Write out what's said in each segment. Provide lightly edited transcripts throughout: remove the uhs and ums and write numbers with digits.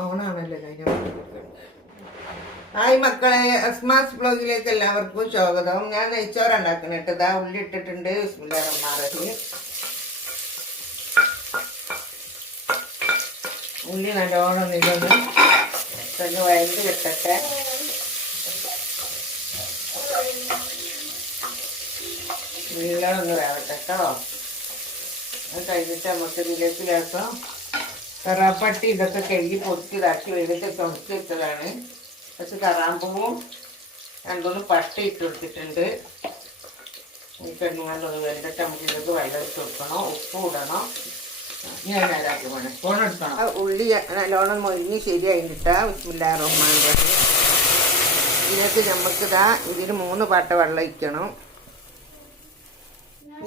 ഓണാണല്ലോ കഴിഞ്ഞ. ഹായ് മക്കളെ, അസ്മാസ് ബ്ലോഗിലേക്ക് എല്ലാവർക്കും സ്വാഗതം. ഞാൻ നെയ്ച്ചോറ് ഉണ്ടാക്കണം കേട്ടോ. ഇതാ ഉള്ളി ഇട്ടിട്ടുണ്ട്. ബിസ്മില്ലാഹിർറഹ്മാനിർറഹീം. ഉള്ളി നല്ലോണം ഇതൊന്ന് വയലിൽ കിട്ടട്ടെ. നല്ലോണം ഒന്ന് വേവട്ടെ കേട്ടോ. അത് കഴിഞ്ഞിട്ട് നമുക്ക് ഇതിലേക്ക് ലേസം കറാപ്പട്ടി ഇതൊക്കെ കഴുകി പൊത്തി ഇതാക്കി വെയിലത്ത് തുറച്ച് വെച്ചതാണ്. കുറച്ച് കറാമ്പൂവും രണ്ടൊന്ന് പട്ട ഇട്ട് കൊടുത്തിട്ടുണ്ട്. ഈ പെണ്ണുങ്ങളൊന്ന് വെന്തിട്ട് നമുക്ക് ഇതൊക്കെ വെള്ളം ഇട്ട് കൊടുക്കണം. ഉപ്പ് ഇടണം. ഞാൻ നേരാക്കി വേണം ഫോൺ എടുക്കണം. ഉള്ളി നല്ലോണം മൊരിഞ്ഞ് ശരിയായിട്ടാ. ബിസ്മില്ലാഹിർറഹ്മാനിർറഹീം. ഇതിലേക്ക് നമുക്കിതാ ഇതിൽ 3 പാട്ട വെള്ളം ഒഴിക്കണം.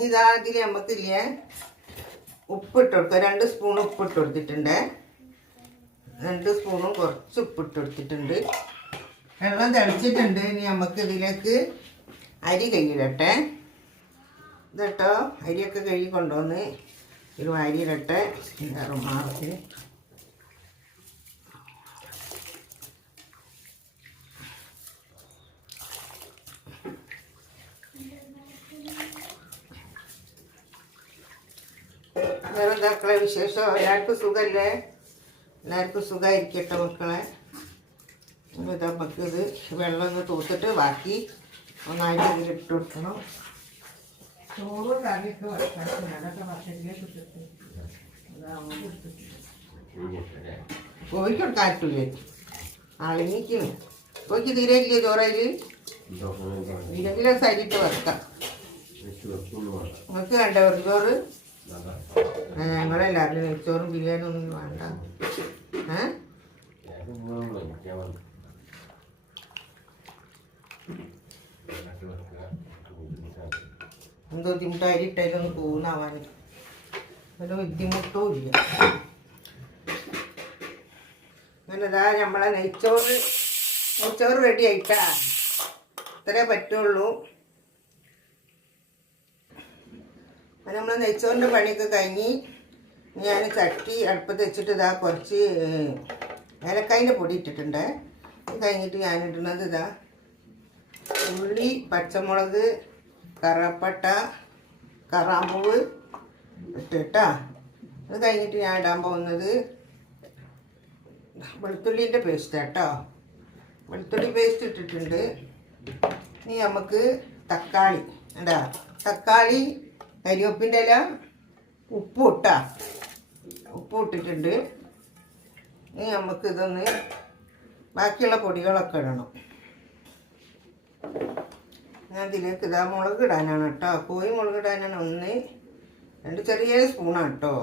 ഇതാ ഇതിൽ നമുക്കില്ലേ ഉപ്പിട്ട് കൊടുക്കുക. 2 സ്പൂൺ ഉപ്പിട്ട് കൊടുത്തിട്ടുണ്ട്. 2 സ്പൂണും കുറച്ച് ഉപ്പിട്ട് കൊടുത്തിട്ടുണ്ട്. വെള്ളം തിളച്ചിട്ടുണ്ട്. ഇനി നമുക്ക് ഇതിലേക്ക് അരി കഴുകിടട്ടെ. ഇതട്ടോ അരിയൊക്കെ കഴുകി കൊണ്ടുവന്ന് ഒരു അരിയിടട്ടെ. മാർക്ക് വേറെ മക്കളെ വിശേഷം? എല്ലാവർക്കും സുഖമല്ലേ? എല്ലാവർക്കും സുഖമായിരിക്കട്ടെ മക്കളെ. ഇതാ നമുക്ക് ഇത് വെള്ളം ഒന്ന് തൂത്തിട്ട് ബാക്കി ഒന്നായിട്ട് ഇതിലിട്ട് കൊടുക്കണം. ചോറ് കറിയൊക്കെ വെക്കണം. അതൊക്കെ ഭക്ഷണത്തിലേക്ക് കോഴിക്ക് കൊടുക്കാറ്റില്ലേ? അളങ്ങിക്കുന്നു. കോഴിക്ക് തീരെ ഇല്ലേ ചോറയിൽ? ഇല്ലെങ്കിലും സരിട്ട് വെക്കാം. നിങ്ങൾക്ക് വേണ്ട ഒരു ചോറ്? ഞങ്ങളെല്ലാവരും നെയ്ച്ചോറും ബിരിയാണി ഒന്നും വേണ്ട. എന്തോ ബുദ്ധിമുട്ട് അരി ഇട്ടാലൊന്നും പോകുന്നാവാൻ ഒരു ബുദ്ധിമുട്ടും ഇല്ല. അങ്ങനെ ഇതാ നമ്മളെ നെയ്ച്ചോറ് റെഡി ആയിട്ടാ. ഇത്രേ പറ്റുള്ളൂ. അങ്ങനെ നമ്മൾ നെയ്ച്ചോറിൻ്റെ പണിയൊക്കെ കഴിഞ്ഞ് ഞാൻ ചട്ടി അടുപ്പത്ത് വെച്ചിട്ട് ഇതാ കുറച്ച് ഏലക്കായിൻ്റെ പൊടി ഇട്ടിട്ടുണ്ട്. ഇത് കഴിഞ്ഞിട്ട് ഞാനിടുന്നത് ഇതാ ഉള്ളി, പച്ചമുളക്, കറുവപ്പട്ട, കറാമ്പൂവ് ഇട്ടിട്ടാ. അത് കഴിഞ്ഞിട്ട് ഞാൻ ഇടാൻ പോകുന്നത് വെളുത്തുള്ളിൻ്റെ പേസ്റ്റ് കേട്ടോ. വെളുത്തുള്ളി പേസ്റ്റ് ഇട്ടിട്ടുണ്ട്. ഇനി നമുക്ക് തക്കാളി എന്താ തക്കാളി, കരിവേപ്പിൻ്റെ ഇല, ഉപ്പ് ഇട്ടിട്ടുണ്ട്. ഇനി നമുക്ക് ഇതൊന്ന് ബാക്കിയുള്ള പൊടികളൊക്കെ ഇടണം. ഞാൻ ഇതിലേക്ക് ഇതാ മുളക് ഇടാനാണ് കേട്ടോ. കോഴി മുളക് ഇടാനാണ് 1, 2 ചെറിയ സ്പൂണാണ് കേട്ടോ.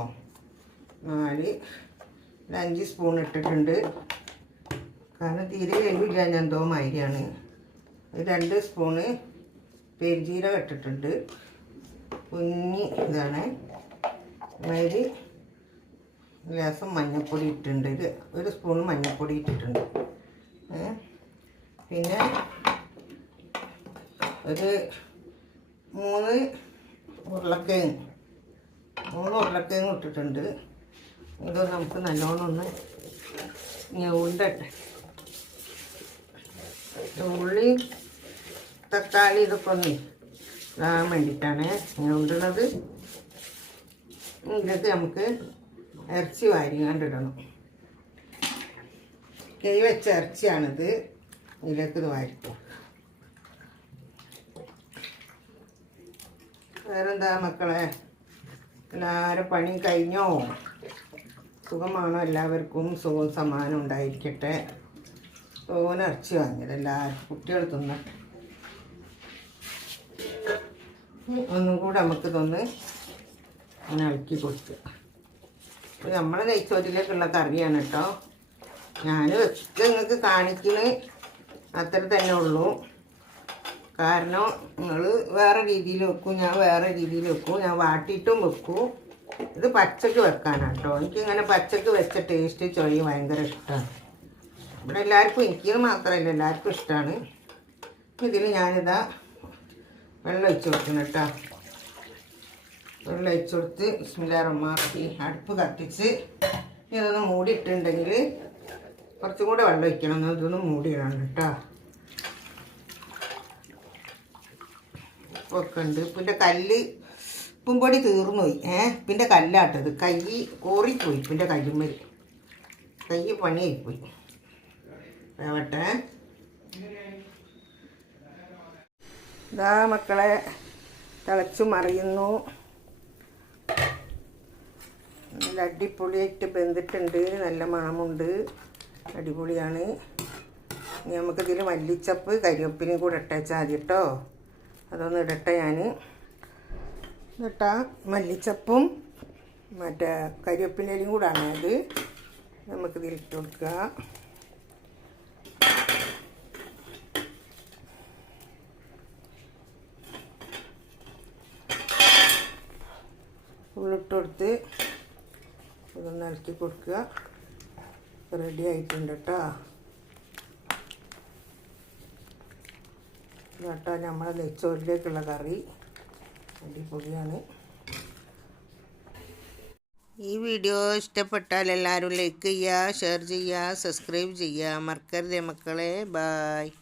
4, 5 സ്പൂൺ ഇട്ടിട്ടുണ്ട്. കാരണം തീരെ എരിവില്ല. ഞാൻ എന്തോ മാതിരിയാണ്. 2 സ്പൂണ് പെരുംജീരകം ഇട്ടിട്ടുണ്ട്. കുഞ്ഞി ഇതാണ്. അതിൽ ലേസം മഞ്ഞൾപ്പൊടി ഇട്ടിട്ടുണ്ട്. 1 സ്പൂൺ മഞ്ഞൾപ്പൊടി ഇട്ടിട്ടുണ്ട്. പിന്നെ ഒരു 3 ഉരുളക്കിഴങ്ങ് ഇട്ടിട്ടുണ്ട്. ഇത് നമുക്ക് നല്ലോണം ഒന്ന് ഞെണ്ടട്ടെ. ഉള്ളി, തക്കാളി ഇതൊക്കെ ഒന്ന് ഇടാൻ വേണ്ടിയിട്ടാണ് ഞെണ്ടുന്നത്. ഇതിലേക്ക് നമുക്ക് ഇറച്ചി വാരിക്കാണ്ടിടണം. കൈ വെച്ച ഇറച്ചിയാണിത്. ഇതിലേക്ക് ഇത് വാരിക്കും. വേറെന്താ മക്കളെ, എല്ലാവരും പണി കഴിഞ്ഞോ? സുഖമാണോ? എല്ലാവർക്കും സുഖവും സമാനം ഉണ്ടായിരിക്കട്ടെ. ഇറച്ചി വാങ്ങിയത് എല്ലാവരും കുട്ടികൾ തിന്നട്ടെ. ഒന്നും കൂടെ നമുക്കിതൊന്ന് അങ്ങനെ ഇളക്കി കൊടുക്കുക. അപ്പോൾ നമ്മളെ നെയ്ച്ചോറ്റിലേക്കുള്ള കറിയാണ് കേട്ടോ. ഞാൻ വെച്ചിട്ട് നിങ്ങൾക്ക് കാണിക്കുന്നത് അത്ര തന്നെ ഉള്ളൂ. കാരണം നിങ്ങൾ വേറെ രീതിയിൽ വെക്കും, ഞാൻ വേറെ രീതിയിൽ വെക്കും. ഞാൻ വാട്ടിയിട്ടും വെക്കും. ഇത് പച്ചക്ക് വെക്കാനാണ് കേട്ടോ. എനിക്കിങ്ങനെ പച്ചക്ക് വെച്ച ടേസ്റ്റ് ചൊഴി ഭയങ്കര ഇഷ്ടമാണ്. ഇവിടെ എല്ലാവർക്കും, എനിക്കത് മാത്രമല്ല എല്ലാവർക്കും ഇഷ്ടമാണ്. ഇതിൽ ഞാനിതാ വെള്ളം ഒഴിച്ച് കൊടുക്കണം കേട്ടോ. വെള്ളം ഒഴിച്ച് കൊടുത്ത് ബിസ്മില്ലാഹിർറഹ്മാനിർറഹീം അടുപ്പ് കത്തിച്ച് ഇതൊന്ന് മൂടിയിട്ടുണ്ടെങ്കിൽ കുറച്ചും കൂടെ വെള്ളം ഒഴിക്കണം. എന്നാൽ ഇതൊന്ന് മൂടിയിടണം കേട്ടോ. ഉപ്പൊക്കെ ഉണ്ട്. ഉപ്പിൻ്റെ കല്ല്, ഉപ്പും പൊടി തീർന്നു പോയി. ഉപ്പിൻ്റെ കല്ലാട്ടത്. കൈ കോറിപ്പോയി. ഉപ്പിൻ്റെ കല്ലുമ്മൽ കൈ പണിയായിപ്പോയി. വേവട്ടെ. ഇതാ മക്കളെ തിളച്ചു മറിയുന്നു. നല്ല അടിപൊളിയായിട്ട് വെന്തിട്ടുണ്ട്. നല്ല മണമുണ്ട്. അടിപൊളിയാണ്. ഇനി നമുക്കിതിൽ മല്ലിച്ചപ്പ് കരിവേപ്പിനും കൂടെ ഇട്ടേച്ചാൽ മതി കേട്ടോ. അതൊന്ന് ഇടട്ടെ ഞാൻ. എന്നിട്ടാ മല്ലിച്ചപ്പും മറ്റേ കരിവേപ്പിൻ്റെലും കൂടാണ് അത്. നമുക്കിതിൽ ഇട്ട് കൊടുക്കുക. ഉള്ളിട്ട് കൊടുത്ത് ഇതൊന്ന് ഇളക്കി കൊടുക്കുക. റെഡി ആയിട്ടുണ്ട് കേട്ടോ. കേട്ടോ നമ്മളെ നെയ്ച്ചോറിലേക്കുള്ള കറി അടിപൊളിയാണ്. ഈ വീഡിയോ ഇഷ്ടപ്പെട്ടാൽ എല്ലാവരും ലൈക്ക് ചെയ്യുക, ഷെയർ ചെയ്യുക, സബ്സ്ക്രൈബ് ചെയ്യുക. മറക്കരുതേ മക്കളെ. ബായ്.